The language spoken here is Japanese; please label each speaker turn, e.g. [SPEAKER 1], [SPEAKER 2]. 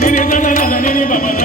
[SPEAKER 1] ななななにバババ